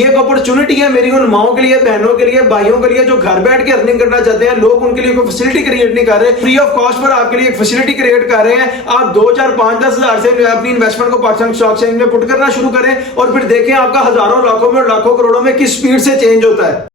ये एक अपॉर्चुनिटी है मेरी उन माओं के लिए, बहनों के लिए, भाइयों के लिए जो घर बैठ के अर्निंग करना चाहते हैं। लोग उनके लिए कोई फैसिलिटी क्रिएट नहीं कर रहे, फ्री ऑफ कॉस्ट पर आपके लिए एक फैसिलिटी क्रिएट कर रहे हैं। आप 2, 4, 5, 10 हजार से अपनी इन्वेस्टमेंट को पाकिस्तान स्टॉक एक्सचेंज में पुट करना शुरू करें और फिर देखें आपका हजारों, लाखों में और लाखों करोड़ों में किस स्पीड से चेंज होता है।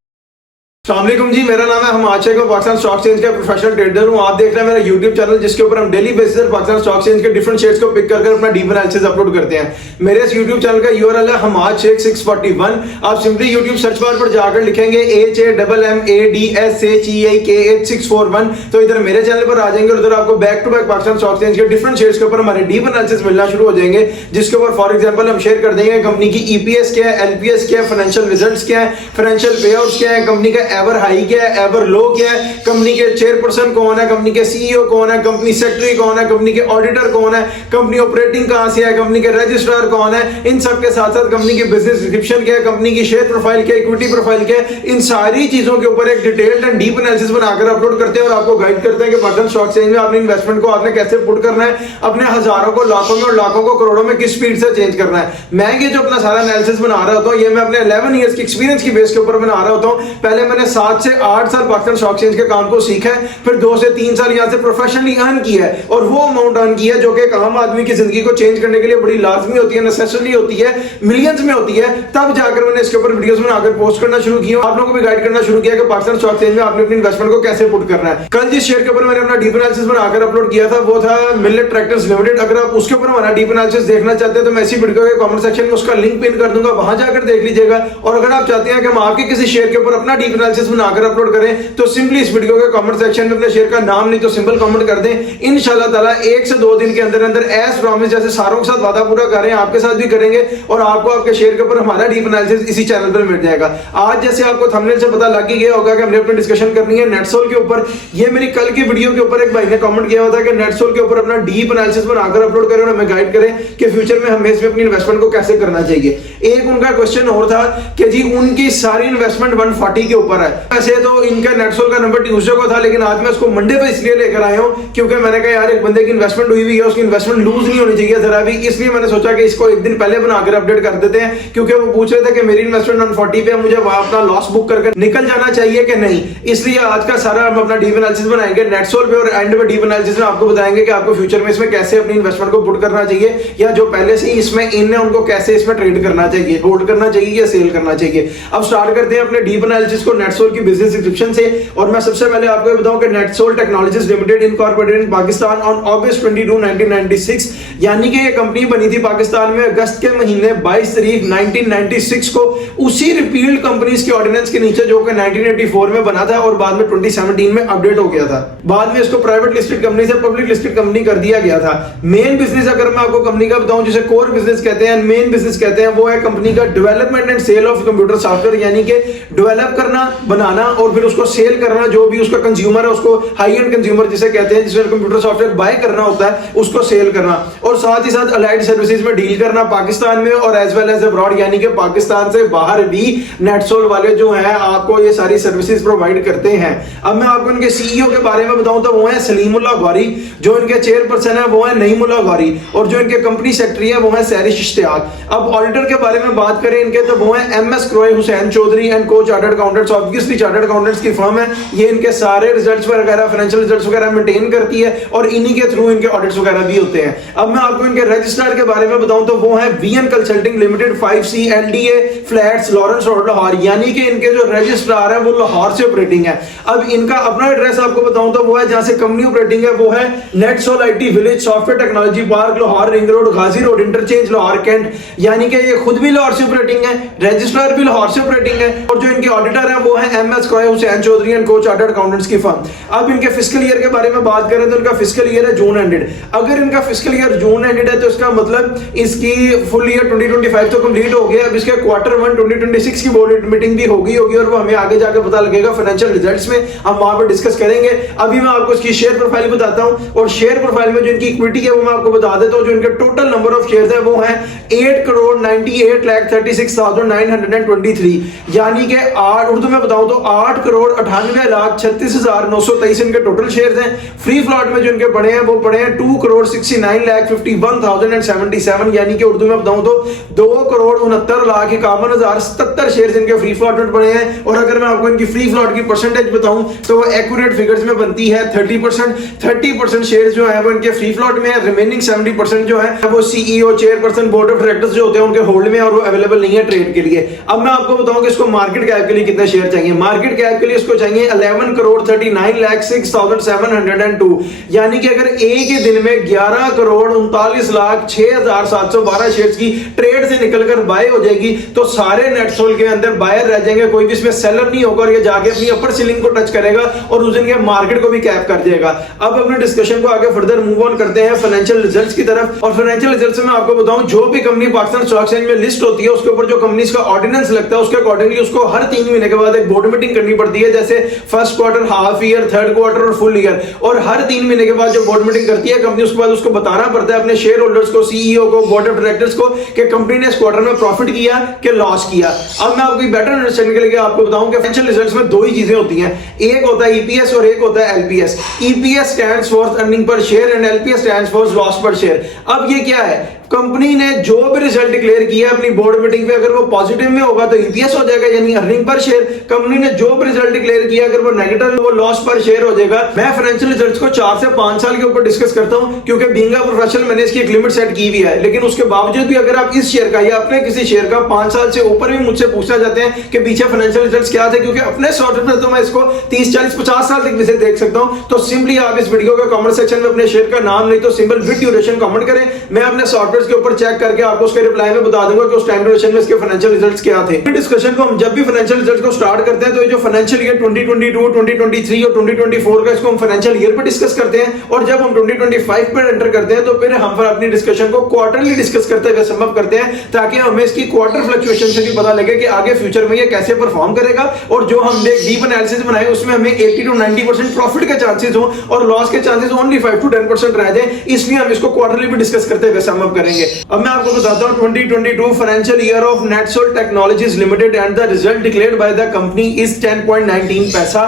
अस्सलाम वालेकुम जी, मेरा नाम है हमाद शेख, मैं पाकिस्तान स्टॉक एक्सचेंज का प्रोफेशनल ट्रेडर हूं। आप देख रहे हैं मेरा यूट्यूब चैनल जिसके ऊपर हम डेली बेसिस पर पाकिस्तान स्टॉक एक्सचेंज के डिफरेंट शेयर्स को पिक कर अपना डीप एनालिसिस अपलोड करते हैं। मेरे इस यूट्यूब चैनल का यूआरएल है हमाद शेख 641। आप सिंपली यूट्यूब सर्च बार पर जाकर लिखेंगे HAMMADSHEIK8641 तो इधर मेरे चैनल पर आ जाएंगे और उधर आपको back to back Pakistan stock exchange के डिफरेंट शेयर्स के ऊपर हमारे डीप एनालिसिस मिलना शुरू हो जाएंगे, जिसके ऊपर फॉर एग्जांपल हम शेयर कर देंगे कंपनी की ईपीएस क्या है, एलपीएस क्या है, फाइनेंशियल रिजल्ट्स क्या है, फाइनेंशियल पे आउट्स क्या है, कंपनी का एवर हाई क्या है, एवर लो क्या है, कंपनी के चेयरपर्सन कौन है, कंपनी के सीईओ कौन है, कंपनी सेक्रेटरी कौन है, कंपनी के ऑडिटर कौन है, कंपनी ऑपरेटिंग कहां से है, कंपनी के रजिस्ट्रार कौन है, इन सब के साथ साथ कंपनी की बिजनेस डिस्क्रिप्शन क्या है, कंपनी की शेयर प्रोफाइल क्या है, इक्विटी प्रोफाइल क्या है, इन सारी चीजों के ऊपर एक डिटेल्ड एंड डीप एनालिसिस बनाकर अपलोड करते हैं और आपको गाइड करते हैं कि पाकिस्तान स्टॉक एक्सचेंज में अपनी इन्वेस्टमेंट को आपने कैसे पुट करना है, अपने हजारों को, लाखों में और लाखों को, करोड़ों में किस स्पीड से चेंज करना है। मैं ये जो अपना सारा एनालिसिस बना रहा होता हूं, ये मैं अपने 11 इयर्स की एक्सपीरियंस की बेस के ऊपर बना रहा होता हूं। पहले मैंने 7 से 8 साल पाकिस्तान स्टॉक एक्सचेंज के काम को सीखा है, फिर 2 से 3 साल यहां से प्रोफेशनली अर्न किया है और वो अमाउंट अर्न किया है जो कि एक आम आदमी की जिंदगी को चेंज करने के लिए बड़ी लाजमी होती है, नेसेसरी होती है, मिलियंस में होती है। तब जाकर मैंने इसके ऊपर वीडियोस बनाकर पोस्ट करना शुरू किया, आप लोगों को भी गाइड करना शुरू किया कि पाकिस्तान स्टॉक एक्सचेंज में आपने अपनी इन्वेस्टमेंट को कैसे पुट करना है। कल जिस शेयर के ऊपर मैंने अपना डीप एनालिसिस बनाकर अपलोड किया था वो था मिलेट ट्रैक्टर्स लिमिटेड। अगर आप उसके ऊपर हमारा डीप एनालिसिस देखना चाहते हैं तो मैं इसी वीडियो के कमेंट सेक्शन में उसका लिंक पिन कर दूंगा, वहां जाकर देख लीजिएगा। और अगर आप चाहते हैं कि हम आपके किसी शेयर के ऊपर अपना डीप एनालिसिस बनाकर अपलोड करें तो सिंपली इस वीडियो के कमेंट सेक्शन में अपने शेयर का नाम नहीं तो सिंपल कमेंट कर दें। इंशाल्लाह ताला 1 से 2 दिन के अंदर अंदर एज प्रॉमिस जैसे सारों के साथ वादा पूरा कर रहे हैं आपके साथ भी करेंगे और आपको आपके शेयर के ऊपर हमारा डीप एनालिसिस इसी चैनल पर मिल जाएगा। आज जैसे आपको थंबनेल से पता लग ही गया होगा कि हमने अपनी डिस्कशन करनी है नेटसोल के ऊपर। ये मेरी कल की वीडियो के ऊपर एक भाई ने कमेंट किया हुआ था कि नेटसोल के ऊपर अपना डीप एनालिसिस बनाकर अपलोड करें और हमें गाइड करें कि फ्यूचर में हमें इसमें अपनी इन्वेस्टमेंट को कैसे करना चाहिए। एक उनका क्वेश्चन और था कि जी उनकी सारी इन्वेस्टमेंट 140 के ऊपर है। वैसे तो इनका नेटसोल का नंबर ट्यूसडे को था, लेकिन आज मैं उसको मंडे पे इसलिए लेकर आया हूं क्योंकि मैंने कहा यार एक बंदे की इन्वेस्टमेंट हुई हुई है, उसकी इन्वेस्टमेंट लूज नहीं होनी चाहिए जरा भी, इसलिए मैंने सोचा कि इसको एक दिन पहले बनाकर अपडेट कर देते हैं। क्योंकि वो पूछ रहे थे कि मेरी इन्वेस्टमेंट 140 पे, मुझे वहां अपना लॉस बुक करके निकल जाना चाहिए कि नहीं, इसलिए आज का सारा हम अपना डीप एनालिसिस बनाएंगे नेटसोल पे और एंड में डीप एनालिसिस में आपको बताएंगे कि आपको फ्यूचर में इसमें कैसे अपनी इन्वेस्टमेंट को पुट करना चाहिए या जो पहले से ही इसमें इन है उनको कैसे इसमें ट्रेड करना चाहिए, होल्ड करना चाहिए या सेल करना चाहिए। अब स्टार्ट करते हैं अपने डीप एनालिसिस को नेटसोल की बिजनेस डिस्क्रिप्शन से। और मैं सबसे पहले आपको बताऊं कि NetSol technologies limited incorporated in Pakistan on August 22, 1996, यानी कि ये कंपनी बनी थी पाकिस्तान में अगस्त के महीने 22 तारीख 1996 को, उसी रिपील्ड कंपनीज के ऑर्डिनेंस के नीचे जो कि 1984 में बना था और बाद में 2017 में अपडेट हो गया था। बाद में इसको प्राइवेट लिस्टेड कंपनी से पब्लिक लिस्टेड कंपनी कर दिया गया था। मेन बिजनेस अगर मैं आपको कंपनी का बताऊं जिसे कोर बिजनेस कहते हैं, मेन बिजनेस कहते हैं, वो है कंपनी का development and sale of computer software, यानी कि डेवलप करना, बनाना और फिर उसको सेल करना। जो भी उसका कंज्यूमर है उसको हाई एंड कंज्यूमर जिसे कहते हैं, जिसमें कंप्यूटर सॉफ्टवेयर बाय करना होता है उसको सेल करना और साथ ही साथ अलाइड सर्विसेज में डील करना पाकिस्तान में और एज वेल एज अब्रॉड, यानी कि पाकिस्तान से बाहर भी नेटसोल वाले जो हैं आपको ये सारी सर्विसेज प्रोवाइड करते हैं। अब मैं आपको इनके सीईओ के बारे में बताऊं तो वो है सलीमुल्लाह गौरी, जो इनके चेयरपर्सन है वो है नईमुल्लाह गौरी और जो इनके कंपनी सेक्रेटरी है वो है सैरिश इश्तियाक। अब ऑडिटर के बारे में बात करें इनके तो वो है एमएस क्रोए हुसैन चौधरी एंड को chartered accountants, obviously chartered accountants की फर्म है। ये इनके सारे रिजल्ट्स वगैरह, फाइनेंशियल रिजल्ट्स वगैरह मेंटेन करती है और इन्हीं के थ्रू इनके ऑडिट्स वगैरह भी होते हैं। अब मैं आपको इनके रजिस्ट्रार के बारे में बताऊं तो वो है VN consulting limited 5C LDA flats Lawrence road Lahore, यानी कि इनके जो रजिस्ट्रार है वो लाहौर से ऑपरेटिंग है। अब इनका अपना एड्रेस आपको बताऊं तो वो है जहां से कंपनी ऑपरेटिंग है वो है NetSol IT village software technology park Lahore ring road Ghazi road interchange Lahore cantt, यानी कि ये खुद भी लाहौर से ऑपरेटिंग है, रजिस्ट्रार भी लाहौर से ऑपरेटिंग है और जो इनके ऑडिटर है वो है एमएस क्रोए हुसैन चौधरी एंड को चार्टर्ड अकाउंटेंट्स की फर्म। अब इनके फिस्कल ईयर के बारे में बात करें तो इनका फिस्कल ईयर है जून एंडेड। अगर इनका फिस्कल ईयर जून एंडेड है तो इसका मतलब इसकी फुल ईयर 2025 तो कंप्लीट हो गया। अब इसके क्वार्टर 1 2026 की बोर्ड मीटिंग भी होगी और वो हमें आगे जाकर पता लगेगा फाइनेंशियल रिजल्ट्स में, हम वहां पर डिस्कस करेंगे। अभी मैं आपको इसकी शेयर प्रोफाइल बताता हूं और शेयर प्रोफाइल में जो इनकी इक्विटी है वो मैं आपको बता देता हूं। जो इनके टोटल नंबर ऑफ शेयर्स है वो है 8,98,36,923, यानी कि 8 उर्दू में बताऊं तो 8,98,36,923 इनके टोटल शेयर्स हैं। फ्री फ्लॉट में जो इनके पड़े हैं वो पड़े हैं 2,69,51,077, यानी कि उर्दू में बताऊं तो 2,69,51,077 शेयर्स इनके फ्री फ्लॉट में पड़े हैं। और अगर मैं आपको इनकी फ्री फ्लॉट की परसेंटेज बताऊं तो वो एक्यूरेट फिगर्स में बनती है 30% शेयर्स जो है वो इनके फ्री फ्लॉट में है। रिमेनिंग 70% जो है वो CEO, chairperson, board of directors जो होते हैं उनके होल्ड में, और वो अवेलेबल नहीं है ट्रेड के लिए। अब मैं आपको बताऊं कि इसको मार्केट कैप के लिए कितने शेयर चाहिए। मार्केट कैप के लिए इसको चाहिए 11,39,06,702, यानी कि अगर एक ही दिन में 11,39,06,712 शेयर्स की ट्रेड से निकलकर बाय हो जाएगी तो सारे नेट सोल के अंदर बायर रह जाएंगे, कोई भी इसमें सेलर नहीं होगा और ये जाके अपनी अपर सीलिंग को टच करेगा और उस दिन के मार्केट को भी कैप कर देगा। अब अपने डिस्कशन को आगे फर्दर मूव ऑन करते हैं फाइनेंशियल रिजल्ट्स की तरफ। और फाइनेंशियल रिजल्ट्स में आपको बताऊं, जो भी कंपनी पाकिस्तान स्टॉक एक्सचेंज में लिस्ट होती है उसके ऊपर जो कंपनी का ऑर्डिनेंस लगता है उसके अकॉर्डिंगली उसको हर 3 महीने के बाद एक बोर्ड मीटिंग करनी पड़ती है, जैसे first quarter, half year, third quarter और फुल ईयर। और हर 3 महीने के बाद जो बोर्ड मीटिंग करती है कंपनी, उसके बाद उसको बताना पड़ता है अपने शेयर होल्डर्स को, सीईओ को, बोर्ड ऑफ डायरेक्टर्स को कि कंपनी ने इस क्वार्टर में प्रॉफिट किया कि लॉस किया। अब मैं आपको बेटर अंडरस्टैंडिंग के लिए आपको बताऊं कि फाइनेंशियल रिजल्ट्स में 2 ही चीजें होती हैं, एक होता है ईपीएस और एक होता है LPS. EPS stands for earning per share and LPS stands for loss पर शेयर। अब ये क्या है, कंपनी ने जो भी रिजल्ट डिक्लेयर किया अपनी बोर्ड मीटिंग पे, अगर वो पॉजिटिव में होगा तो ईपीएस हो जाएगा यानी अर्निंग पर शेयर। कंपनी ने जो भी रिजल्ट डिक्लेयर किया अगर वो नेगेटिव वो लॉस पर शेयर हो जाएगा। मैं फाइनेंशियल रिजल्ट्स को 4 से 5 साल के ऊपर डिस्कस करता हूं क्योंकि बीइंग अ प्रोफेशनल मैंने इसकी एक लिमिट सेट की हुई है, लेकिन उसके बावजूद भी अगर आप इस शेयर का या अपने किसी शेयर का 5 साल से ऊपर भी मुझसे पूछना चाहते हैं कि पीछे फाइनेंशियल रिजल्ट्स क्या थे, क्योंकि अपने सॉफ्टवेयर में तो मैं इसको 30, 40, 50 साल तक विजिट देख सकता हूं, तो सिंपली आप इस वीडियो के कमेंट सेक्शन में अपने शेयर का नाम नहीं तो सिंबल विद ड्यूरेशन कमेंट करें। मैं अपने सॉफ्टवेयर के ऊपर चेक करके आपको उसके रिप्लाई में बता दूंगा कि उस टाइम ड्यूरेशन में इसके फाइनेंशियल रिजल्ट्स क्या थे। डिस्कशन को हम जब भी फाइनेंशियल रिजल्ट्स को स्टार्ट करते हैं तो ये जो फाइनेंशियल ईयर 2022, 2023 और 2024 का इसको हम फाइनेंशियल ईयर पे डिस्कस करते हैं, और जब हम 2025 पे एंटर करते हैं तो फिर हम अपनी डिस्कशन को क्वार्टरली डिस्कस करते हुए संभव करते हैं ताकि हमें इसकी क्वार्टर फ्लक्चुएशन से भी पता लगे कि आगे फ्यूचर में ये कैसे परफॉर्म करेगा। और जो हमने डीप एनालिसिस बनाए उसमें हमें 80 to 90% प्रॉफिट के चांसेस हो और लॉस के चांसेस ओनली 5 to 10% रह जाए, इसलिए हम इसको क्वार्टरली भी डिस्कस करते हुए संभव करेंगे। अब मैं आपको बताता हूं 2022 financial year of NetSol technologies limited and the result declared by the company is 10.19 पैसा,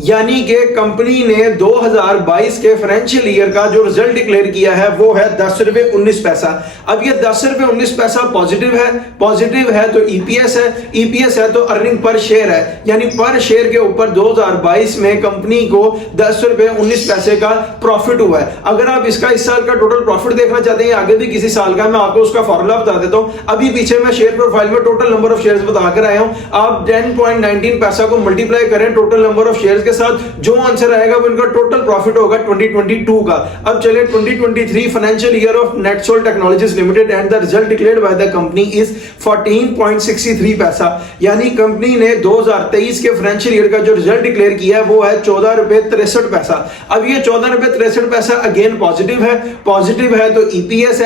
यानी कि कंपनी ने 2022 के फाइनेंशियल ईयर का जो रिजल्ट डिक्लेयर किया है वो है 10 रुपए 19 पैसा। अब ये 10 रुपए 19 पैसा पॉजिटिव है तो ईपीएस है, ईपीएस है तो अर्निंग पर शेयर है, यानी पर शेयर के ऊपर 2022 में कंपनी को 10 रुपए 19 पैसे का प्रॉफिट हुआ है। अगर आप इसका इस साल का टोटल प्रॉफिट देखना चाहते हैं आगे भी किसी साल का, मैं आपको उसका फॉर्मूला बता देता हूं। अभी पीछे मैं शेयर प्रोफाइल में टोटल नंबर ऑफ शेयर्स बताकर आया हूं, आप 10.19 पैसा को मल्टीप्लाई करें टोटल नंबर ऑफ शेयर्स के साथ, जो आंसर आएगा वो इनका टोटल प्रॉफिट होगा 2022 का। अब चलिए 2023 financial year of NetSol technologies limited and the result declared by the company is 14.63 पैसा, यानी कंपनी ने 2023 के फाइनेंशियल ईयर का जो रिजल्ट डिक्लेयर किया है वो है 14 रुपए 63 पैसा। अब ये 14 रुपए 63 पैसा अगेन पॉजिटिव है तो ईपीएस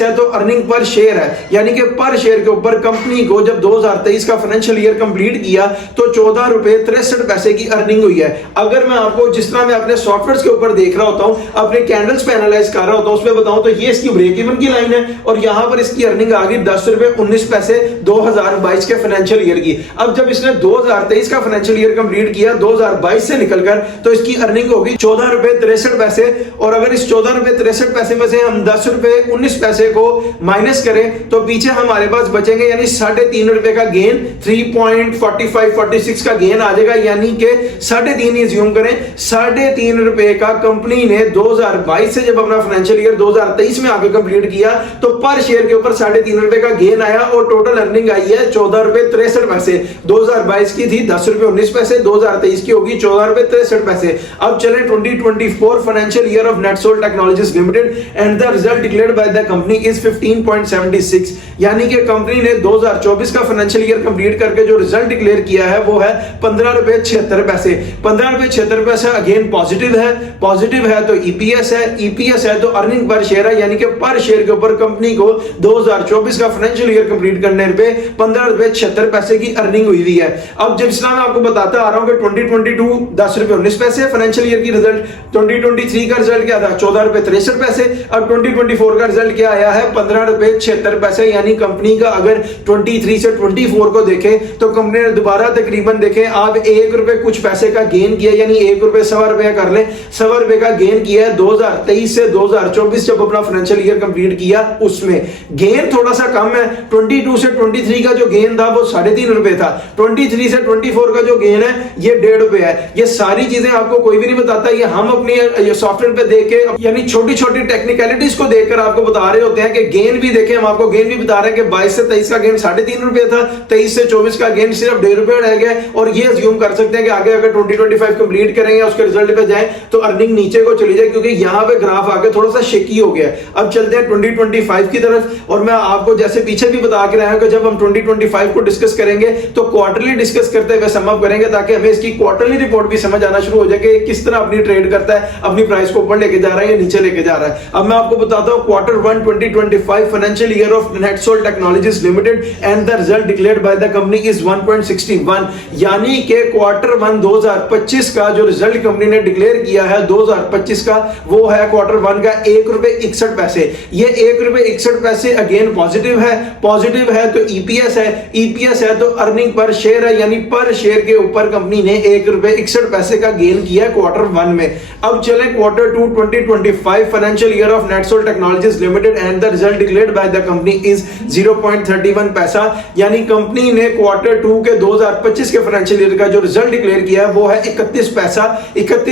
है तो अर्निंग पर शेयर है, यानी कि पर शेयर के ऊपर कंपनी को जब 2023 का फाइनेंशियल ईयर कंप्लीट किया तो 14 रुपए 63 पैसे की अर्निंग हुई है। अगर मैं आपको जिस तरह मैं अपने सॉफ्टवेयर के ऊपर देख रहा होता हूं, अपने कैंडल्स पे एनालाइज कर रहा होता हूं, उसमें बताऊं तो ये इसकी ब्रेक इवन की लाइन है और यहां पर इसकी अर्निंग आ गई 10 रुपए 19 पैसे 2022 के फाइनेंशियल ईयर की। अब जब इसने 2023 का फाइनेंशियल ईयर कंप्लीट किया 2022 से निकलकर तो इसकी अर्निंग होगी 14 रुपए 63 पैसे, और अगर इस 14 रुपए 63 पैसे में से हम 10 रुपए 19 पैसे को माइनस करें तो पीछे हमारे पास बचेंगे यानी 3.5 रुपए का गेन, 3.4546 का गेन आ जाएगा, यानी कि 3.5 एज्यूम करें 3.5 रुपए का कंपनी ने 2022 से जब अपना फाइनेंशियल ईयर 2023 में आगे कंप्लीट किया तो पर शेयर के ऊपर 3.5 रुपए का गेन आया और टोटल अर्निंग आई है 14 रुपए 63 पैसे। 2022 की थी 10 रुपए 19 पैसे, 2023 की होगी 14 रुपए 63 पैसे। अब चले 2024 financial year of NetSol technologies limited and the result declared by the company is 15.76, यानी कि कंपनी ने 2024 का फाइनेंशियल ईयर कंप्लीट करके जो रिजल्ट डिक्लेयर किया है वो है 15 रुपए 76 पैसे। 15.76 अगेन पॉजिटिव है तो ईपीएस है तो अर्निंग पर शेयर है, यानी कि पर शेयर के ऊपर कंपनी को 2024 का फाइनेंशियल ईयर कंप्लीट करने पे 15.76 की अर्निंग हुई है। अब जब इसलिए मैं आपको बताता आ रहा हूं कि 2022 10.19 फाइनेंशियल ईयर की रिजल्ट, 2023 का रिजल्ट क्या था 14.63, अब 2024 का रिजल्ट क्या आया है 15.76, यानी कंपनी का अगर 23 से 24 को देखें तो कंपनी ने दोबारा तकरीबन देखें आप ₹1 कुछ पैसे का गेन किया, यानी ₹1 कर लें, ₹1 का गेन किया है 2023 से 2024 जब अपना फाइनेंशियल ईयर कंप्लीट किया, उसमें गेन थोड़ा सा कम है। 22 से 23 का जो गेन था वो ₹3.5 था, 23 से 24 का जो गेन है ये ₹1.5 है। ये सारी चीजें आपको कोई भी नहीं बताता, ये हम अपनी सॉफ्टवेयर पे देख के यानी छोटी छोटी टेक्निकलिटीज को देखकर आपको बता रहे होते हैं कि गेन भी देखें, हम आपको गेन भी बता रहे हैं कि 22 से 23 का गेन ₹3.5 था, 23 से 24 का गेन सिर्फ ₹1.5 रह गया, और ये अज्यूम कर सकते हैं कि आगे अगर 2025 कंप्लीट करेंगे उसके रिजल्ट पे जाएं तो अर्निंग नीचे को चली जाए, क्योंकि यहां पे ग्राफ आगे थोड़ा सा शेकी हो गया। अब चलते हैं 2025 की तरफ, और मैं आपको जैसे पीछे भी बता के रहा हूं कि जब हम 2025 को डिस्कस करेंगे तो क्वार्टरली डिस्कस करते हुए सम अप करेंगे, ताकि हमें इसकी क्वार्टरली रिपोर्ट भी समझ आना शुरू हो जाए कि किस तरह अपनी ट्रेड करता है, अपनी प्राइस को ऊपर लेके जा रहा है या नीचे लेके जा रहा है। अब मैं आपको बताता हूं Q1 2025 financial year of NetSol technologies limited and the result declared by the company is 1.61, यानी कि Q1 2025 का जो रिजल्ट कंपनी ने डिक्लेयर किया है 2025 का, वो है Q1 का ₹1.61। ये ₹1.61 अगेन पॉजिटिव है तो ईपीएस है तो अर्निंग पर शेयर है, यानी पर शेयर के ऊपर कंपनी ने ₹1.61 का गेन किया है Q1 में। अब चले Q2 2025 financial year of NetSol technologies limited and the result declared by the company is 0.31 पैसा, यानी कंपनी ने Q2 के 2025 के फाइनेंशियल ईयर का जो रिजल्ट डिक्लेयर किया है वो है 31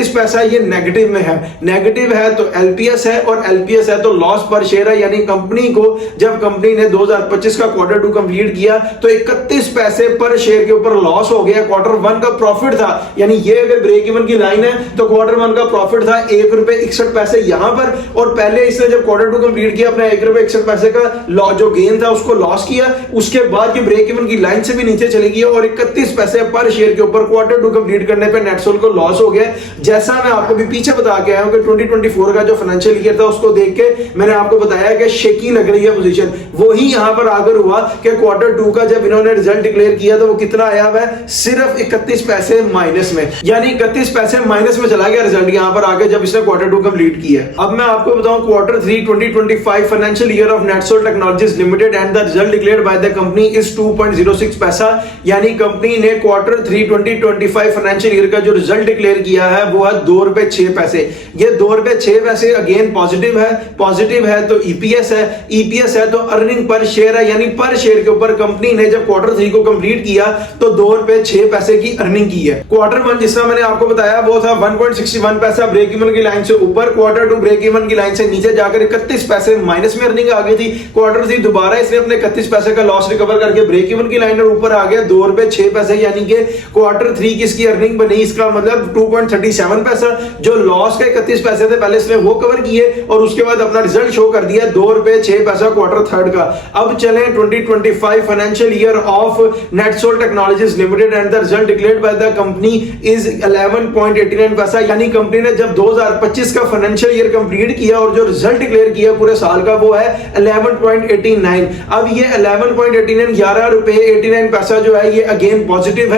पैसा। ये नेगेटिव में है तो एलपीएस है, और एलपीएस है तो लॉस पर शेयर है, यानी कंपनी को जब कंपनी ने 2025 का Q2 कंप्लीट किया तो 31 पैसे पर शेयर के ऊपर लॉस हो गया। Q1 का प्रॉफिट था, यानी ये अगर ब्रेक इवन की लाइन है तो Q1 का प्रॉफिट था ₹1.61 यहां पर, और पहले इसने जब Q2 कंप्लीट किया अपना ₹1.61 का जो गेन था उसको लॉस किया, उसके बाद ये ब्रेक इवन की लाइन से भी नीचे चली गई और 31 पैसे पर शेयर के ऊपर Q2 कंप्लीट करने पे नेटसोल को लॉस हो गया। जैसा मैं आपको भी पीछे बता के आया हूं कि 2024 का जो फाइनेंशियल ईयर था उसको देख के मैंने आपको बताया कि शेकी लग रही है पोजीशन, वही यहां पर आकर हुआ कि Q2 का जब इन्होंने रिजल्ट डिक्लेयर किया तो वो कितना आया हुआ है, सिर्फ 31 पैसे माइनस में, यानी 31 पैसे माइनस में चला गया रिजल्ट यहां पर आके जब इसने Q2 कंप्लीट किया। अब मैं आपको बताऊं Q3 2025 financial year of NetSol technologies limited and the result declared by the company is 2.06 पैसा, यानी कंपनी ने Q3 2025 फाइनेंशियल ईयर का जो रिजल्ट डिक्लेयर किया है वो है ₹2.06। ये ₹2.06 अगेन पॉजिटिव है तो ईपीएस है तो अर्निंग पर शेयर है, यानी पर शेयर के ऊपर कंपनी ने जब Q3 को कंप्लीट किया तो ₹2.06 की अर्निंग की है। Q1 जिसका मैंने आपको बताया वो था 1.61 पैसा ब्रेक इवन की लाइन से ऊपर, Q2 ब्रेक इवन की लाइन से नीचे जाकर 31 पैसे माइनस में अर्निंग आ गई थी। Q3 दोबारा इसने अपने 31 पैसे का लॉस रिकवर करके ब्रेक इवन की लाइन और ऊपर आ गया ₹2.06, यानी कि Q3 की इसकी अर्निंग बनी, इसका मतलब 2.37 पैसा। जो लॉस का 31 पैसे थे पहले इसने वो कवर किए और उसके बाद अपना रिजल्ट शो कर दिया ₹2.06 Q3 का। अब चलें 2025 financial year of NetSol technologies limited and the result declared by the company is 11.89 पैसा, यानी कंपनी ने जब 2025 का फाइनेंशियल ईयर कंप्लीट किया और जो रिजल्ट डिक्लेयर किया पूरे साल का वो है 11.89। अब ये 11.89 ₹11.89 जो है ये अगेन पॉजिटिव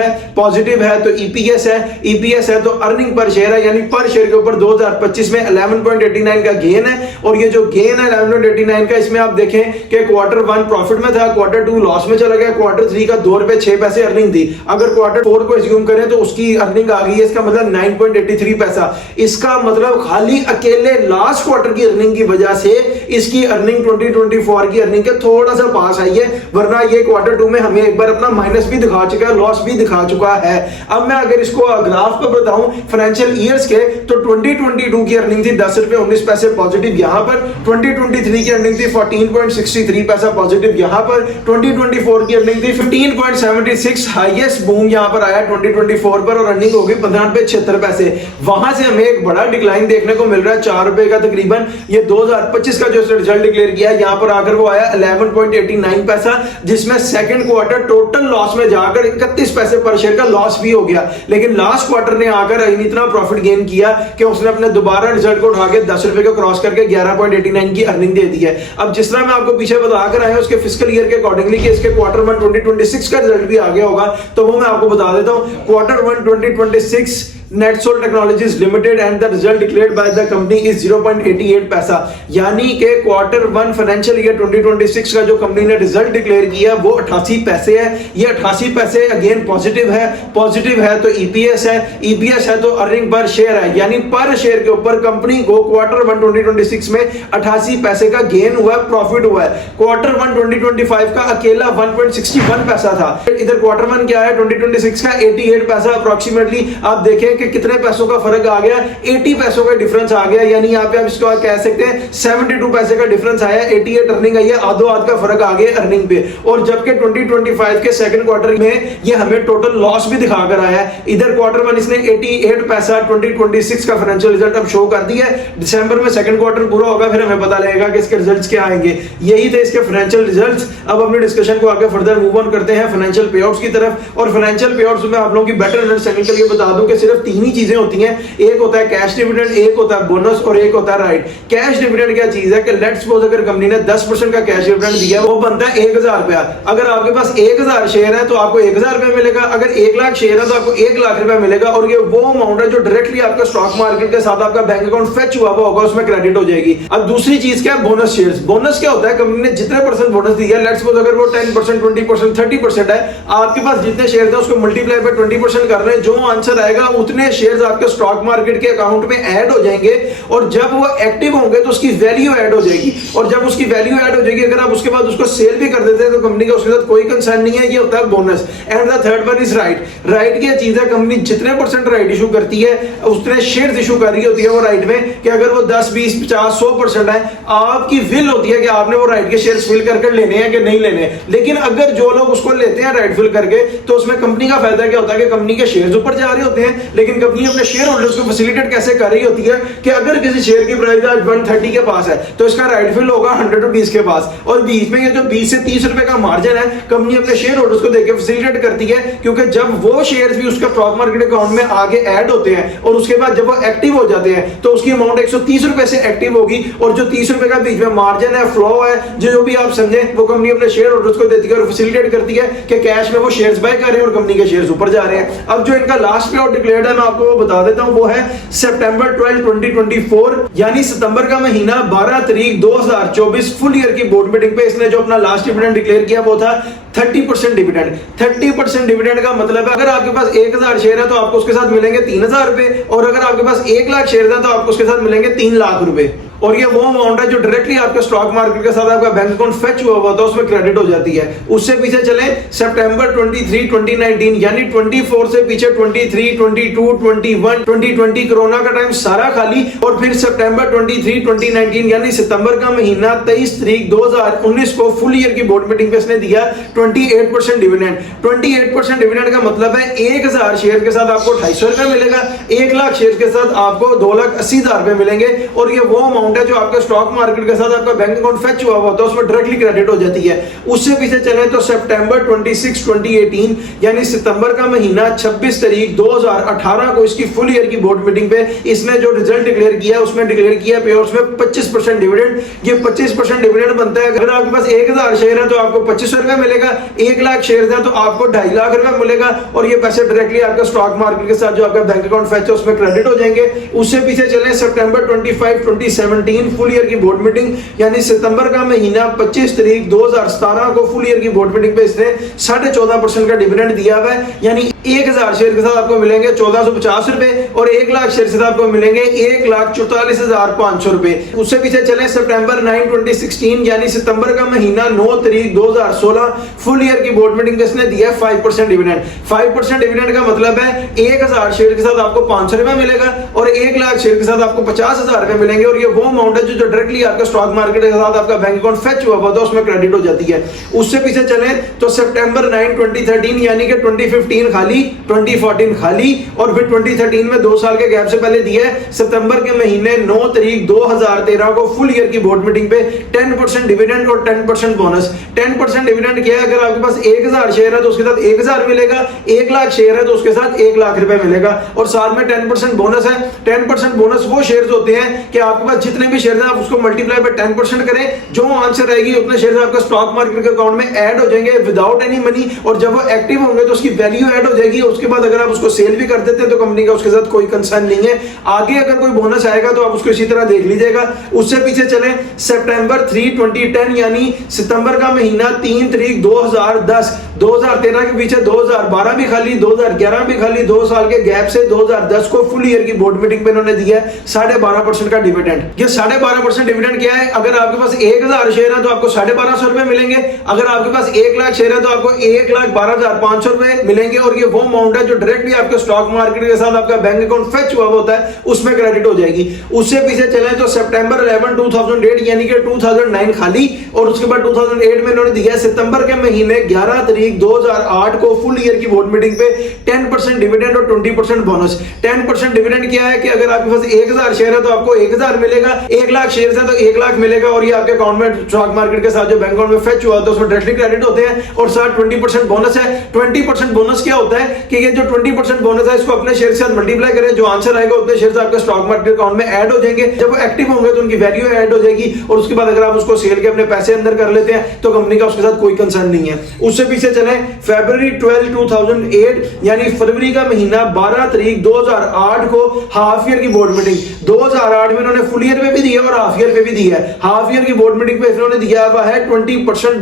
है तो ईपीएस है तो अर्निंग पर शेयर है, यानी पर शेयर के ऊपर 2025 में 11.89 का गेन है, और ये जो गेन है 11.89 का इसमें आप देखें कि Q1 प्रॉफिट में था, Q2 लॉस में चला गया, Q3 का ₹2.06 अर्निंग थी। अगर Q4 को एज्यूम करें तो उसकी अर्निंग आ गई है, इसका मतलब 9.83 पैसा। इसका मतलब खाली अकेले लास्ट क्वार्टर की अर्निंग की वजह से इसकी अर्निंग 2024 की अर्निंग के थोड़ा सा पास आई है, वरना ये Q2 में हमें एक बार अपना माइनस भी दिखा चुका है, लॉस भी दिखा चुका है। अब मैं अगर इसको ग्राफ पर बताऊं फाइनेंशियल ईयर्स के, तो 2022 की अर्निंग थी ₹10.19 पॉजिटिव यहां पर, 2023 की अर्निंग थी 14.63 पैसा पॉजिटिव यहां पर, 2024 की अर्निंग थी 15.76, हाईएस्ट बूम यहां पर आया 2024 पर और अर्निंग होगी ₹15.76। वहां से हमें एक बड़ा डिक्लाइन देखने को मिल रहा है ₹4 का तकरीबन। ये 2025 का जो रिजल्ट डिक्लेयर किया यहां पर आकर वो आया 11.89 पैसा, जिसमें सेकंड क्वार्टर टोटल लॉस में जाकर 31 पैसे पर शेयर का लॉस भी हो गया। लेकिन लास्ट क्वार्टर ने आकर इतना प्रॉफिट गेन किया कि उसने अपने दोबारा रिजल्ट को उठा के 10 रुपए को क्रॉस करके 11.89 की अर्निंग दे दी है। अब जिस तरह मैं आपको पीछे बताकर आया उसके फिस्कल ईयर के अकॉर्डिंगली कि इसके क्वार्टर 1 2026 का रिजल्ट भी आ गया होगा, तो वो मैं आपको बता देता हूं। Quarter 1 2026 NetSol technologies limited and the result declared by the company is 0.88 पैसा, यानी कि क्वार्टर 1 फाइनेंशियल ईयर 2026 का जो कंपनी ने रिजल्ट डिक्लेयर किया वो 88 पैसे है। ये 88 पैसे अगेन पॉजिटिव है तो ईपीएस है तो अर्निंग पर शेयर है, यानी पर शेयर के ऊपर कंपनी को क्वार्टर 1 2026 में 88 पैसे का गेन हुआ, प्रॉफिट हुआ है। क्वार्टर 1 2025 का अकेला 1.61 पैसा था। इधर क्वार्टर 1 क्या है 2026 का 88 पैसा अप्रोक्सीमेटली। आप देखें कि कितने पैसों का फर्क आ गया, 80 पैसों का डिफरेंस आ गया, यानी यहाँ पे आप इसको कह सकते हैं 72 पैसे का डिफरेंस आया, 88 अर्निंग आई है, आधो आध का फर्क आ गया अर्निंग पे। और जबकि 2025 के सेकंड क्वार्टर में ये हमें टोटल लॉस भी दिखाकर आया है। इधर क्वार्टर 1 इसने 88 पैसा 2026 का फाइनेंशियल रिजल्ट अब शो कर दिया है। दिसंबर में सेकंड क्वार्टर पूरा होगा, फिर हमें पता लगेगा कि इसके रिजल्ट्स क्या आएंगे। यही थे इसके फाइनेंशियल रिजल्ट्स। अब अपने डिस्कशन को आगे फर्दर मूव ऑन करते हैं फाइनेंशियल पे आउट्स की तरफ। और फाइनेंशियल पे आउट्स में आप लोगों की बेटर अंडरस्टैंडिंग के लिए बता दूं कि सिर्फ तीन ही चीजें होती हैं, एक होता है कैश डिविडेंड, एक होता है बोनस और एक होता है राइट। कैश डिविडेंड क्या चीज है कि लेट्स सपोज अगर कंपनी ने 10% का कैश डिविडेंड दिया है, वो बनता है 1000 रुपया। अगर आपके पास 1000 शेयर है तो आपको 1000 रुपया मिलेगा, अगर 1 लाख शेयर है तो आपको 1 लाख रुपया मिलेगा। और ये वो अमाउंट है जो डायरेक्टली आपका स्टॉक मार्केट के साथ आपका बैंक अकाउंट फेच हुआ होगा, उसमें क्रेडिट हो जाएगी। अब दूसरी चीज क्या है, बोनस शेयर्स। बोनस क्या होता है, कंपनी ने जितने परसेंट बोनस दिया, लेट्स सपोज अगर वो 10%, 20%, 30% है, आपके पास जितने शेयर थे उसको मल्टीप्लाई बाय 20% कर रहे हैं, जो आंसर आएगा उतने शेयर्स आपके स्टॉक मार्केट के अकाउंट में ऐड हो जाएंगे। और जब वो एक्टिव होंगे तो उसकी वैल्यू ऐड हो जाएगी, और जब उसकी वैल्यू ऐड हो जाएगी, अगर आप उसके बाद उसको सेल भी कर देते हैं तो कंपनी का उसके साथ कोई कंसर्न नहीं है। ये होता है bonus. And the third one is right. Right क्या चीज है, कंपनी जितने परसेंट राइट इशू करती है उतने शेयर इशू कर रही होती है वो राइट में, कि अगर वो 10, 20, 50, 100% है, आपकी विल होती है कि आपने वो राइट के शेयर्स फिल करके लेने हैं कि नहीं लेने। लेकिन अगर जो लोग उसको लेते हैं राइट फिल करके, तो उसमें कंपनी का फायदा क्या होता है कि कंपनी के शेयर्स ऊपर जा रहे होते हैं। लेकिन कंपनी अपने शेयर होल्डर्स को फैसिलिटेट कैसे कर रही होती है कि अगर किसी शेयर की प्राइस आज 130 के पास है तो इसका राइट फिल होगा 100 रुपीज के पास, और बीच में ये जो 20 से 30 रुपए का मार्जिन है कंपनी अपने शेयर होल्डर्स को देकर फैसिलिटेट करती है। क्योंकि जब वो शेयर्स भी उसका स्टॉक मार्केट अकाउंट में आगे ऐड होते हैं और उसके बाद जब वो एक्टिव हो जाते हैं तो उसकी अमाउंट 130 रुपए से एक्टिव होगी, और जो 30 रुपए का बीच में मार्जिन है, फ्लो है, जो भी आप समझे, वो कंपनी अपने शेयर होल्डर्स को देती है और फैसिलिटेट करती है कि कैश में वो शेयर्स बाय कर रहे हैं और कंपनी के शेयर्स ऊपर जा रहे हैं। अब जो इनका लास्ट पे आउट डिक्लेयर्ड है मैं आपको वो बता देता हूं, वो है सितंबर 12, 2024, यानी सितंबर का महीना 12 तारीख 2024 फुल ईयर की बोर्ड मीटिंग पे इसने जो अपना लास्ट डिविडेंड डिक्लेयर किया वो था 30% डिविडेंड। 30% डिविडेंड का मतलब है अगर आपके पास 1000 शेयर है तो आपको उसके साथ मिलेंगे 3000 रुपए, और अगर आपके पास 1 लाख शेयर है तो आपको उसके साथ मिलेंगे 3 लाख रुपए। और ये वो अमाउंट है जो डायरेक्टली आपके स्टॉक मार्केट के साथ आपका बैंक अकाउंट फेच हुआ होता है उसमें क्रेडिट हो जाती है। उससे पीछे चले सितंबर 23, 2019, यानी 24 से पीछे 23, 22, 21, 2020 कोरोना का टाइम सारा खाली, और फिर सितंबर 23, 2019 यानी सितंबर का महीना 23 तारीख 2019 को फुल ईयर की बोर्ड मीटिंग पे इसने दिया 28% डिविडेंड। 28% डिविडेंड का मतलब है 1000 शेयर के साथ आपको 250 रुपए मिलेगा, 1 लाख शेयर के साथ आपको 2,80,000 रुपए मिलेंगे। और ये वो अमाउंट है जो आपके स्टॉक मार्केट के साथ आपका बैंक अकाउंट फेच हुआ होता है उसमें डायरेक्टली क्रेडिट हो जाती है। उससे पीछे चले तो सितंबर 26, 2018 यानी सितंबर का महीना 26 तारीख 2018 को इसकी फुल ईयर की बोर्ड मीटिंग पे इसने जो रिजल्ट डिक्लेयर किया उसमें डिक्लेयर किया पे आउट्स में 25% डिविडेंड। ये 25% डिविडेंड बनता है अगर आपके पास 1000 शेयर है तो आपको 2500 रुपए मिलेगा, 1 लाख शेयर है तो आपको 2.5 लाख रुपए मिलेगा, और ये पैसे डायरेक्टली आपका स्टॉक मार्केट के साथ जो आपका बैंक अकाउंट फेच है उसमें क्रेडिट हो जाएंगे। उससे पीछे चले सितंबर 25, 2017 फुल ईयर की बोर्ड मीटिंग, यानी सितंबर का महीना 25 तारीख 2017 को फुल ईयर की बोर्ड मीटिंग पे इसने 14.5% का डिविडेंड दिया हुआ है, यानी 1000 शेयर के साथ आपको मिलेंगे 1450 रुपए, और 1 लाख शेयर के साथ आपको मिलेंगे 1,44,500 रुपए। उससे पीछे चले सितंबर 9, 2016 यानी सितंबर का महीना 9 तारीख 2016 फुल ईयर की बोर्ड मीटिंग पे इसने दिया 5% डिविडेंड। 5% डिविडेंड का मतलब है 1000 शेयर के साथ आपको 500 रुपए मिलेगा, और 1 लाख शेयर के साथ आपको 50,000 रुपए मिलेंगे, और ये वो अमाउंट है जो डायरेक्टली आपका स्टॉक मार्केट के साथ आपका बैंक अकाउंट फेच हुआ होता है उसमें क्रेडिट हो जाती है। उससे पीछे चले तो सितंबर 9, 2013 यानी कि 2015 खाली, 2014 खाली, और फिर 2013 में 2 साल के गैप से पहले दिया है सितंबर के महीने 9 तारीख 2013 को फुल ईयर की बोर्ड मीटिंग पे 10% डिविडेंड और 10% बोनस। 10% डिविडेंड किया अगर आपके पास 1000 शेयर है तो उसके साथ 1000 मिलेगा, 1 लाख शेयर है तो उसके साथ 1 लाख रुपए मिलेगा। और साथ में 10% बोनस है। 10% बोनस वो शेयर्स होते हैं कि आपके पास जितने भी शेयर हैं आप उसको मल्टीप्लाई बाय 10% करें, जो आंसर रहेगी उतने शेयर आपका स्टॉक मार्केट के अकाउंट में ऐड हो जाएंगे विदाउट एनी मनी। और जब वो एक्टिव होंगे तो उसकी वैल्यू ऐड हो जाएगी। उसके बाद अगर आप उसको सेल भी कर देते हैं तो कंपनी का उसके साथ कोई कंसर्न नहीं है। आगे अगर कोई बोनस आएगा तो आप उसको इसी तरह देख लीजिएगा। उससे पीछे चले सितंबर 3 2010 यानी सितंबर का महीना 3 तारीख 2010, 2013 के पीछे 2012 भी खाली, 2011 भी खाली, 2 साल के गैप से 2010 को फुल ईयर की बोर्ड मीटिंग पे इन्होंने दिया है 12.5% का डिविडेंड। ये 12.5% डिविडेंड क्या है? अगर आपके पास 1000 शेयर है तो आपको 1250 रुपए मिलेंगे। अगर आपके पास 1 लाख शेयर है तो आपको 1,12,500 रुपए मिलेंगे। और ये वो अमाउंट है जो डायरेक्टली आपके स्टॉक मार्केट के साथ आपका बैंक अकाउंट फेच हुआ होता है उसमें क्रेडिट हो जाएगी। उससे पीछे चले तो सितंबर 11 2008 यानी कि 2009 खाली, और उसके बाद 2008 में इन्होंने दिया सितंबर के महीने 11 तारीख 2008 को फुल ईयर की बोर्ड मीटिंग पे 10% डिविडेंड और 20% बोनस। 10% डिविडेंड क्या है कि अगर आपके पास 1000 शेयर है तो आपको 1000 मिलेगा, 1 लाख शेयर है तो 1 लाख मिलेगा। और ये आपके अकाउंट में स्टॉक मार्केट के साथ जो बैंक अकाउंट में फेच हुआ होता है उसमें डायरेक्टली क्रेडिट होते हैं। और साथ 20% बोनस है। 20% बोनस क्या होता है कि ये जो 20% बोनस है इसको अपने शेयर के साथ मल्टीप्लाई करें, जो आंसर आएगा उतने शेयर आपके स्टॉक मार्केट अकाउंट में ऐड हो जाएंगे। जब वो एक्टिव होंगे तो उनकी वैल्यू ऐड हो जाएगी। और उसके बाद अगर आप उसको सेल के अपने पैसे अंदर कर लेते हैं तो कंपनी का उसके साथ कोई कंसर्न नहीं है। उससे पीछे चले फरवरी 12 2008 यानी फरवरी का महीना 12 तारीख 2008 को हाफ ईयर की बोर्ड मीटिंग। 2008 में इन्होंने फुल ईयर पे भी दिया और हाफ ईयर पे भी दिया है। हाफ ईयर की बोर्ड मीटिंग पे इन्होंने दिया हुआ है 20%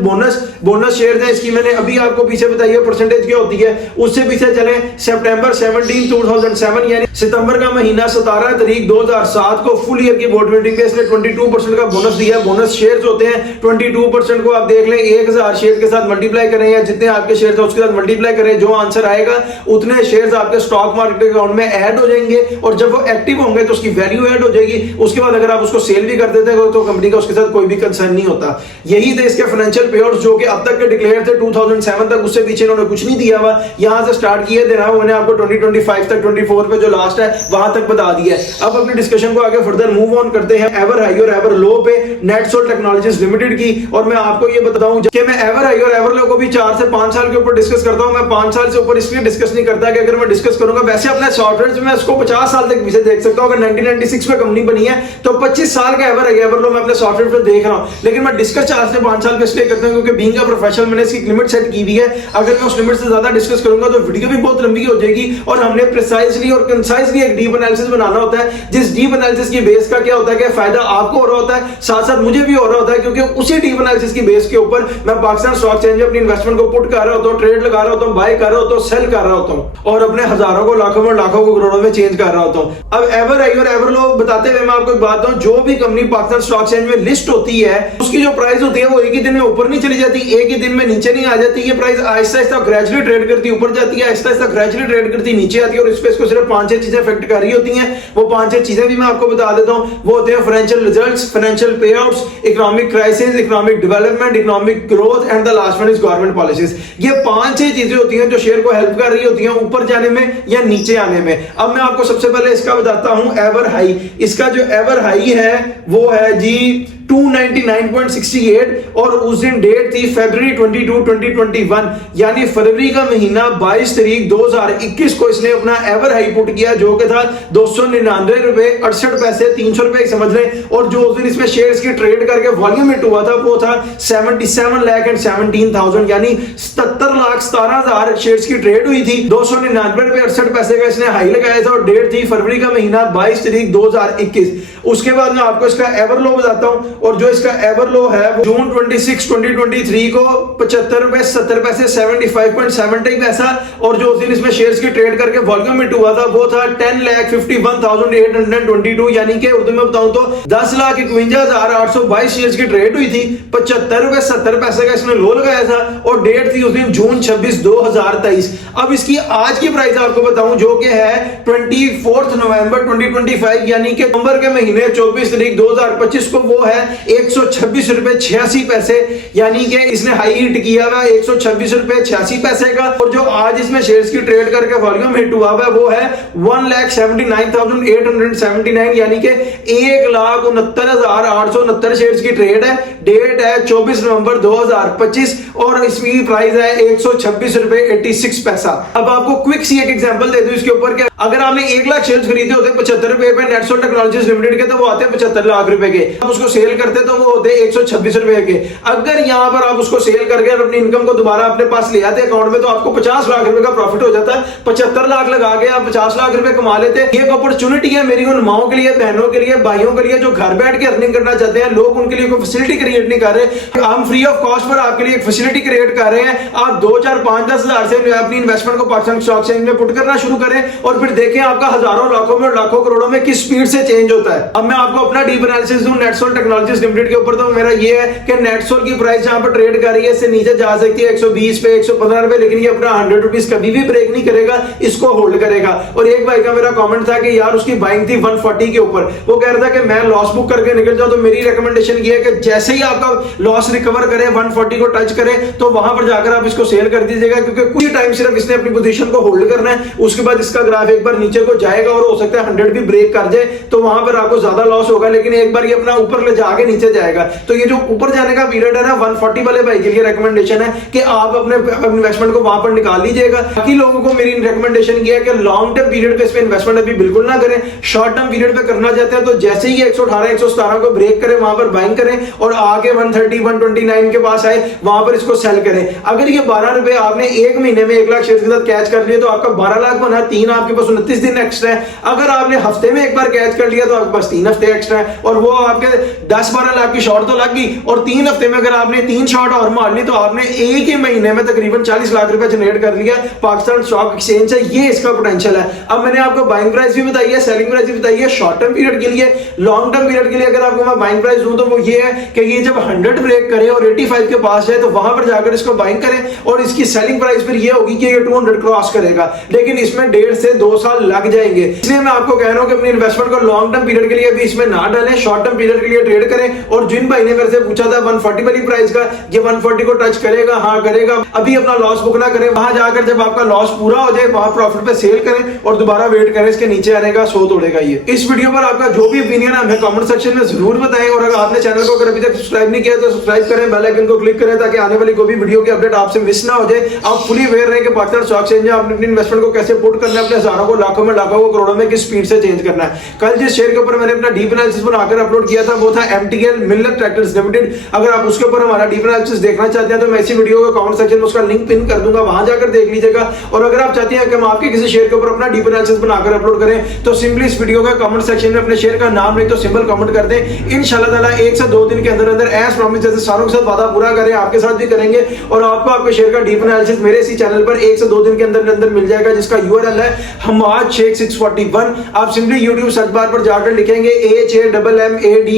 बोनस शेयर है। इसकी मैंने अभी आपको पीछे बताई है परसेंटेज क्या होती है। उससे पीछे चले सितंबर 17 2007 यानी सितंबर का महीना 17 तारीख 2007 को फुल ईयर की बोर्ड मीटिंग पे इसने 22% का बोनस दिया। बोनस शेयर्स होते हैं 22% को आप देख लें 1000 शेयर के साथ मल्टीप्लाई करें या जितने आपके शेयर्स हैं उसके साथ मल्टीप्लाई करें, जो आंसर आएगा उतने शेयर्स आपके स्टॉक मार्केट अकाउंट में ऐड हो जाएंगे। और जब वो एक्टिव होंगे तो उसकी वैल्यू ऐड हो जाएगी। उसके बाद अगर आप उसको सेल भी कर देते हैं तो कंपनी का उसके साथ कोई भी कंसर्न नहीं होता। यही थे इसके फाइनेंशियल पेआउट्स जो कि अब तक के डिक्लेयर थे 2007 तक, उससे पीछे इन्होंने कुछ नहीं दिया हुआ। यहां से स्टार्ट किए देना मैंने आपको 2025 तक 24 पे जो लास्ट है वहां तक बता दिया है। अब अपनी डिस्कशन को आगे फर्दर मूव ऑन करते हैं एवर हाई और एवर लो पे नेटसोल टेक्नोलॉजीज लिमिटेड की। और मैं आपको ये बताऊं कि मैं एवर हाई और एवर लो को भी 4 से 5 साल के ऊपर डिस्कस करता हूं। मैं 5 साल से ऊपर इसलिए डिस्कस नहीं करता कि अगर मैं डिस्कस करूंगा वैसे अपने सॉफ्टवेयर में उसको 50 साल तक पीछे देख सकता हूं। अगर 1996 में कंपनी बनी है तो 25 साल का एवर हाई एवर लो मैं अपने सॉफ्टवेयर पे देख रहा हूं। लेकिन मैं डिस्कस 4 से 5 साल पे इसलिए करता हूं क्योंकि बीइंग अ प्रोफेशनल मैंने इसकी लिमिट सेट की हुई है। अगर मैं उस लिमिट से ज्यादा डिस्कस करूंगा तो वीडियो भी बहुत लंबी हो जाएगी। और हमने प्रिसाइजली और कंसाइजली एक डीप एनालिसिस बनाना होता है, जिस डीप एनालिसिस की बेस का क्या होता है कि फायदा आपको हो रहा होता है, साथ साथ मुझे भी हो रहा होता है, क्योंकि उसी डीप एनालिसिस की बेस के ऊपर मैं पाकिस्तान स्टॉक एक्सचेंज में अपनी इन्वेस्टमेंट को पुट कर रहा होता हूं, ट्रेड लगा रहा होता हूं, बाय कर रहा होता हूं, सेल कर रहा होता हूं और अपने हजारों को लाखों में लाखों को करोड़ों में चेंज कर रहा होता हूं। अब एवर हाई और एवर लो बताते हुए मैं आपको एक बात बताऊं, जो भी कंपनी पाकिस्तान स्टॉक एक्सचेंज में लिस्ट होती है उसकी जो प्राइस होती है वो एक ही दिन में ऊपर नहीं चली जाती, एक ही दिन में नीचे नहीं आ जाती। ये price Aahista Aahista gradually trade करती है, ऊपर जाती है, आहिस्ता आहिस्ता ग्रेजुअली ट्रेड करती है, नीचे आती है। और इस पे इसको सिर्फ 5-6 चीजें इफेक्ट कर रही होती हैं। वो 5-6 चीजें भी मैं आपको बता देता हूं। वो होते हैं financial results, financial पेआउट्स, economic crisis, economic development, economic growth and the last one is government policies. ये 5-6 चीजें होती हैं जो शेयर को हेल्प कर रही होती हैं ऊपर जाने में या नीचे आने में। अब मैं आपको सबसे पहले इसका बताता हूं एवर हाई। इसका जो एवर हाई है वो है जी 299.68 और उस दिन डेट थी फरवरी 22 2021 यानी फरवरी का महीना 22 तारीख 2021 को इसने अपना एवर हाई पुट किया जो कि था 299 रुपए 68 पैसे, 300 रुपए समझ लें। और जो उस दिन इसमें शेयर्स की ट्रेड करके वॉल्यूम हिट हुआ था वो था 77,17,000 यानी 77,17,000 शेयर्स की ट्रेड हुई थी। 299 रुपए 68 पैसे का इसने हाई लगाया था और डेट थी फरवरी का महीना 22 तारीख 2021। उसके बाद मैं आपको इसका एवर लो बताता हूं और जो इसका एवर लो है वो जून 26 2023 को 75 रुपए 70 पैसे 75.70 पैसा। और जो उस दिन इसमें शेयर्स की ट्रेड करके वॉल्यूम हिट हुआ था वो था 10,51,822 यानी कि उर्दू में बताऊं तो 10,51,822 शेयर्स की ट्रेड हुई थी। 75 रुपए 70 पैसे का इसने लो लगाया था और डेट थी उस दिन जून 26 2023। अब इसकी आज की प्राइस आपको बताऊं जो कि है 24 नवंबर 2025 यानी कि नवंबर के महीने 24 तारीख 2025 को वो है 126 रुपए 86 पैसे, यानी कि इसने हाई हिट किया हुआ 126 रुपए 86 पैसे का। और जो आज इसमें शेयर्स की ट्रेड करके वॉल्यूम हिट हुआ है वो है 1,79,879, यानी कि 1,69,869 शेयर्स की ट्रेड है। डेट है 24 नवंबर 2025 और इसकी प्राइस है 126 रुपए 86 पैसा। अब आपको क्विक सी एक एग्जांपल दे दूं इसके ऊपर कि अगर आपने 1 लाख शेयर्स खरीदे होते 75 रुपए पे नेटसोल टेक्नोलॉजीज लिमिटेड के, तो वो आते 75 लाख रुपए के। आप उसको सेल करते तो वो होते 126 रुपए के। अगर यहां पर आप उसको सेल करके अपनी इनकम को दोबारा अपने पास ले आते अकाउंट में, तो आपको 50 लाख रुपए का प्रॉफिट हो जाता है। 75 लाख लगा के आप 50 लाख रुपए कमा लेते। ये एक अपॉर्चुनिटी है मेरी उन माओं के लिए, बहनों के लिए, भाइयों के लिए जो घर बैठ के अर्निंग करना चाहते हैं। लोग उनके लिए कोई फैसिलिटी क्रिएट नहीं कर रहे, हम फ्री ऑफ कॉस्ट पर आपके लिए एक फैसिलिटी क्रिएट कर रहे हैं। आप 2, 4, 5, 10 हजार से अपनी इन्वेस्टमेंट को पाकिस्तान स्टॉक एक्सचेंज में पुट करना शुरू करें और फिर देखें आपका हजारों, लाखों में, लाखों करोड़ों में किस स्पीड से चेंज होता है। अब मैं आपको अपना डीप एनालिसिस दूं नेटसोल टेक्नोलॉजीज लिमिटेड के ऊपर, तो मेरा ये है कि नेटसोल की प्राइस जहां पर ट्रेड कर रही है इससे नीचे जा सकती है 120 पे, 115 रुपए, लेकिन ये अपना 100 रुपीज कभी भी ब्रेक नहीं करेगा, इसको होल्ड करेगा। और एक भाई का मेरा कमेंट था कि यार उसकी बाइंग थी 140 के ऊपर, वो कह रहा था कि मैं लॉस बुक करके निकल जाऊं। तो मेरी रिकमेंडेशन ये है कि जैसे ही आपका लॉस रिकवर करे, 140 को टच करे, तो वहां पर जाकर आप इसको सेल कर दीजिएगा, क्योंकि कुछ टाइम सिर्फ इसने अपनी पोजीशन को होल्ड करना है। उसके बाद इसका ग्राफ एक बार नीचे को जाएगा और हो सकता है 100 भी ब्रेक कर जाए, तो वहां पर आपको ज्यादा लॉस होगा, लेकिन एक बार ये अपना ऊपर ले जाके नीचे जाएगा। तो ये जो ऊपर जाने का पीरियड है ना, 140 वाले भाई के लिए रिकमेंडेशन है कि आप अपने इन्वेस्टमेंट को वहां पर निकाल लीजिएगा। बाकी लोगों को मेरी रिकमेंडेशन ये है कि लॉन्ग टर्म पीरियड पे इस पे इन्वेस्टमेंट अभी बिल्कुल ना करें। शॉर्ट टर्म पीरियड पे करना चाहते हैं तो जैसे ही 118, 117 को ब्रेक करें वहां पर बाइंग करें और आगे 130, 129 के पास आए वहां पर इसको सेल करें। अगर ये 12 रुपए आपने एक महीने में 1 लाख शेयर के साथ कैच कर लिए तो आपका 12 लाख बना, 3 आपके पास 29 दिन एक्स्ट्रा है। अगर आपने हफ्ते में एक बार कैच कर लिया तो आपके पास 3 हफ्ते एक्स्ट्रा है और वो आपके 10-12 लाख की शॉर्ट तो लग गई। और 3 हफ्ते में अगर आपने 3 शॉर्ट और मार ली तो आपने एक ही महीने में तकरीबन 40 लाख रुपए जनरेट कर लिया पाकिस्तान स्टॉक एक्सचेंज से। ये इसका पोटेंशियल है। अब मैंने आपको बाइंग प्राइस भी बताई है, सेलिंग प्राइस भी बताई है शॉर्ट टर्म पीरियड के लिए। लॉन्ग टर्म पीरियड के लिए अगर आपको मैं बाइंग प्राइस दूं तो वो ये है कि ये जब 100 ब्रेक करे और 85 के पास जाए तो वहां पर जाकर इसको बाइंग करें और इसकी सेलिंग प्राइस फिर ये होगी कि ये 200 क्रॉस करेगा, लेकिन इसमें 1.5 से 2 साल लग जाएंगे। इसलिए मैं आपको कह रहा हूं कि अपनी इन्वेस्टमेंट को लॉन्ग टर्म पीरियड के लिए अभी इसमें ना डालें, शॉर्ट टर्म पीरियड के लिए ट्रेड करें। और जिन भाई ने मेरे से पूछा था 140 वाली प्राइस का, ये 140 को टच करेगा? हाँ करेगा। अभी अपना लॉस बुक ना करें, वहां जाकर जब आपका लॉस पूरा हो जाए वहां प्रॉफिट पे सेल करें और दोबारा वेट करें इसके नीचे आने का, सो तोड़ेगा ये। इस वीडियो पर आपका जो भी ओपिनियन है हमें कमेंट सेक्शन में जरूर बताएं और अगर आपने चैनल को अभी तक सब्सक्राइब नहीं किया तो सब्सक्राइब करें, बेल आइकन को क्लिक करें ताकि आने वाली कोई भी वीडियो की अपडेट आपसे मिस ना हो जाए। आप फुली अवेयर रहें कि पाकिस्तान स्टॉक एक्सचेंज में आपने अपनी इन्वेस्टमेंट को कैसे पुट करना है, अपने हजारों को, लाखों में, लाखों को, करोड़ों में किस स्पीड से चेंज करना है। कल जिस शेयर के ऊपर मैंने अपना डीप एनालिसिस बनाकर अपलोड किया था वो था MTL मिल्लत ट्रैक्टर्स लिमिटेड। अगर आप उसके ऊपर हमारा डीप एनालिसिस देखना चाहते हैं तो मैं इसी वीडियो को कमेंट सेक्शन में उसका लिंक पिन कर दूंगा, वहां जाकर देख लीजिएगा। और अगर आप चाहते हैं कि हम आपके किसी शेयर के ऊपर अपना डीप एनालिसिस बनाकर अपलोड करें तो सिंपली इस वीडियो का कमेंट सेक्शन में अपने शेयर का नाम नहीं तो सिंबल कमेंट कर दें। इंशाल्लाह ताला 1 से 2 दिन के अंदर अंदर एज प्रॉमिस जैसे सारों के साथ वादा पूरा करें, आपके साथ भी करेंगे और आपको आपके शेयर का डीप एनालिसिस मेरे इसी चैनल पर 1 से 2 दिन के अंदर अंदर मिल जाएगा, जिसका URL है हमाद शेख 641। आप सिंपली यूट्यूब सर्च बार पर जाकर लिखेंगे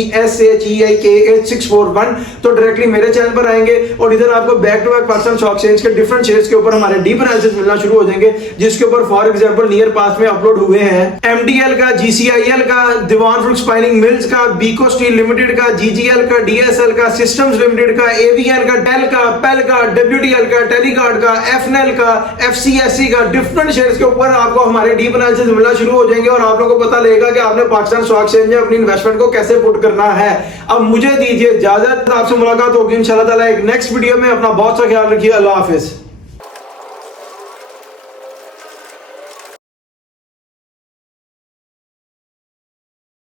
HAMMADSHEIK 641 तो डायरेक्टली मेरे चैनल पर आएंगे और इधर आपको back to back Pakistan stock exchange के डिफरेंट शेयर्स के ऊपर हमारे डीप एनालिसिस मिलना शुरू हो जाएंगे, जिसके ऊपर फॉर एग्जांपल नियर पास्ट में अपलोड हुए हैं MTL का, GCIL का, दीवान फुल स्पाइनिंग मिल्स का, बीको स्टील लिमिटेड का, GGL का, DSL का, सिस्टम्स लिमिटेड का, AVN का, डेल का, पेल का, WTL का, टेलीगार्ड का, FNL का, FCSE का, डिफरेंट शेयर्स के ऊपर आपको हमारे डीप एनालिसिस मिलना शुरू हो जाएंगे और आप लोगों को पता लगेगा कि आपने पाकिस्तान स्टॉक एक्सचेंज में अपनी इन्वेस्टमेंट को कैसे पुट करना है। अब मुझे दीजिए इजाजत, आपसे मुलाकात होगी इंशाल्लाह ताला एक नेक्स्ट वीडियो में। अपना बहुत सा ख्याल रखिए। अल्लाह हाफिज।